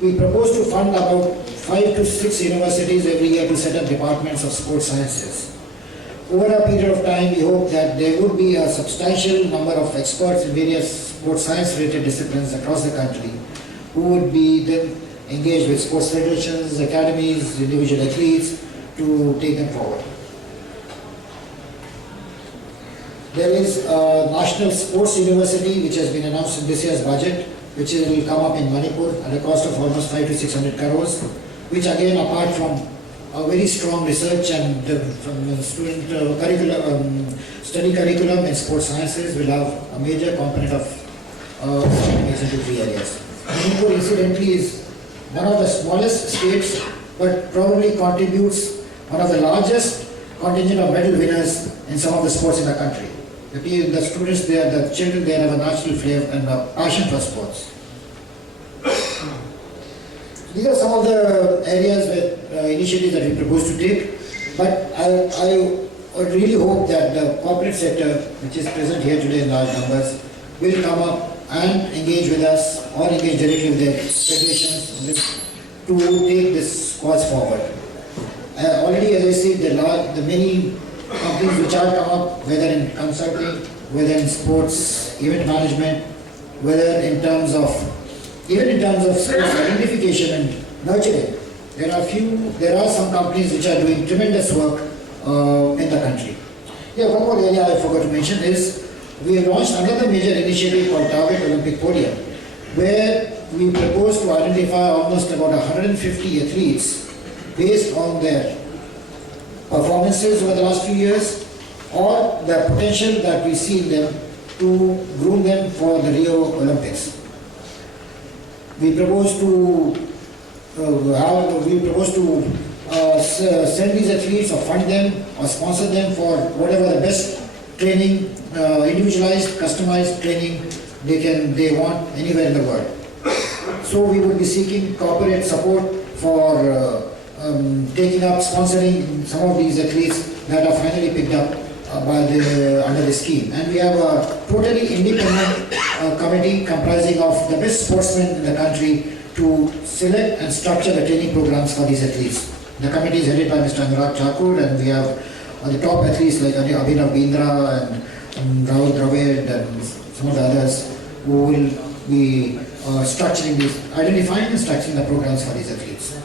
we propose to fund about 5 to 6 universities every year to set up departments of sports sciences. Over a period of time, we hope that there would be a substantial number of experts in various sports science-related disciplines across the country who would be then engaged with sports federations, academies, individual athletes to take them forward. There is a National Sports University which has been announced in this year's budget, which will come up in Manipur at a cost of almost 5 to 600 crores, which again, apart from a very strong research and from student study curriculum in sports sciences, will have a major component of into 3 areas. Manipur, incidentally, is one of the smallest states, but probably contributes one of the largest contingent of medal winners in some of the sports in the country. The students there, the children there have a natural flair and a passion for sports. These are some of the areas where initiatives that we propose to take, but I would really hope that the corporate sector, which is present here today in large numbers, will come up and engage with us or engage directly with their federations to take this cause forward. Already, as I said, the many companies which are come up, whether in consulting, whether in sports, event management, whether in terms of sports identification and nurturing, there are some companies which are doing tremendous work in the country. Yeah, one more area I forgot to mention is we have launched another major initiative called Target Olympic Podium, where we propose to identify almost about 150 athletes based on their performances over the last few years or the potential that we see in them to groom them for the Rio Olympics. We propose to send these athletes or fund them or sponsor them for whatever the best training, individualized, customized training they want anywhere in the world. So we will be seeking corporate support for taking up sponsoring some of these athletes that are finally picked up under the scheme. And we have a totally independent committee comprising of the best sportsmen in the country to select and structure the training programs for these athletes. The committee is headed by Mr. Anurag Thakur, and we have the top athletes like Abhinav Bindra and Rahul Dravid and some of the others who will be structuring these, identifying and structuring the programs for these athletes.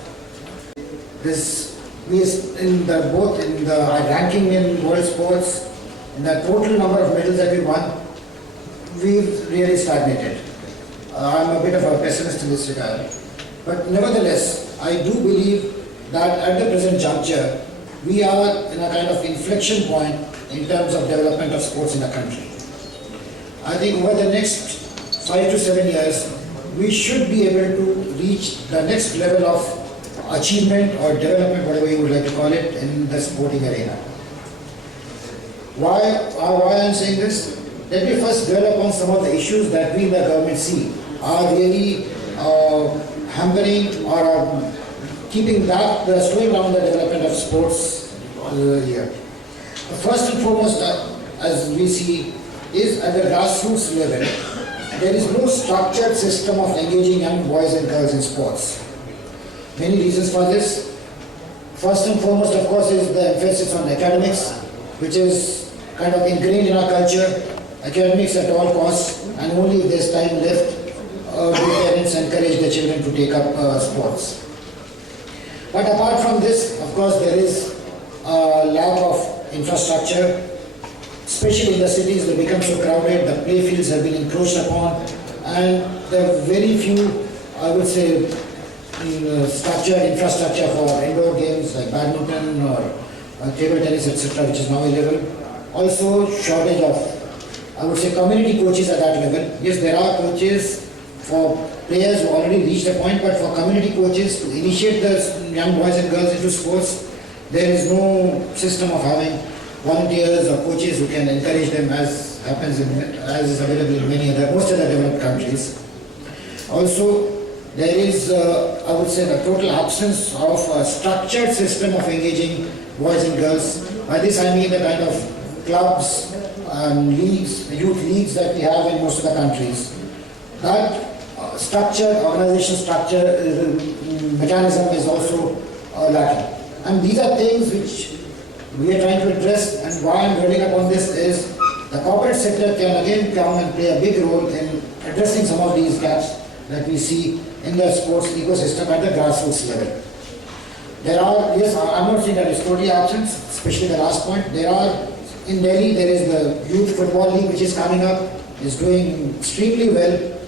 Both in the ranking in world sports, in the total number of medals that we won, we've really stagnated. I'm a bit of a pessimist in this regard. But nevertheless, I do believe that at the present juncture, we are in a kind of inflection point in terms of development of sports in the country. I think over the next 5 to 7 years, we should be able to reach the next level of achievement or development, whatever you would like to call it, in the sporting arena. Why I'm saying this? Let me first dwell upon some of the issues that we in the government see are really hampering or are keeping back, slowing down the development of sports here. First and foremost, as we see, is at the grassroots level, there is no structured system of engaging young boys and girls in sports. Many reasons for this. First and foremost, of course, is the emphasis on academics, which is kind of ingrained in our culture. Academics at all costs, and only if there's time left, do parents encourage their children to take up sports. But apart from this, of course, there is a lack of infrastructure, especially in the cities. They become so crowded, the play fields have been encroached upon, and there are very few, I would say, infrastructure for indoor games like badminton or table tennis, etc., which is now available. Also, shortage of, I would say, community coaches at that level. Yes, there are coaches for players who already reached a point, but for community coaches to initiate the young boys and girls into sports, there is no system of having volunteers or coaches who can encourage them, as is available in most other developed countries. Also, there is, I would say, the total absence of a structured system of engaging boys and girls. By this I mean the kind of clubs and leagues, youth leagues that we have in most of the countries. That structure, organization structure, mechanism is also lacking. And these are things which we are trying to address, and why I'm dwelling upon this is the corporate sector can again come and play a big role in addressing some of these gaps that we see in the sports ecosystem at the grassroots level. There are, yes, I'm not saying that it's totally absent, especially the last point. There are, in Delhi, there is the Youth Football League which is coming up, is doing extremely well.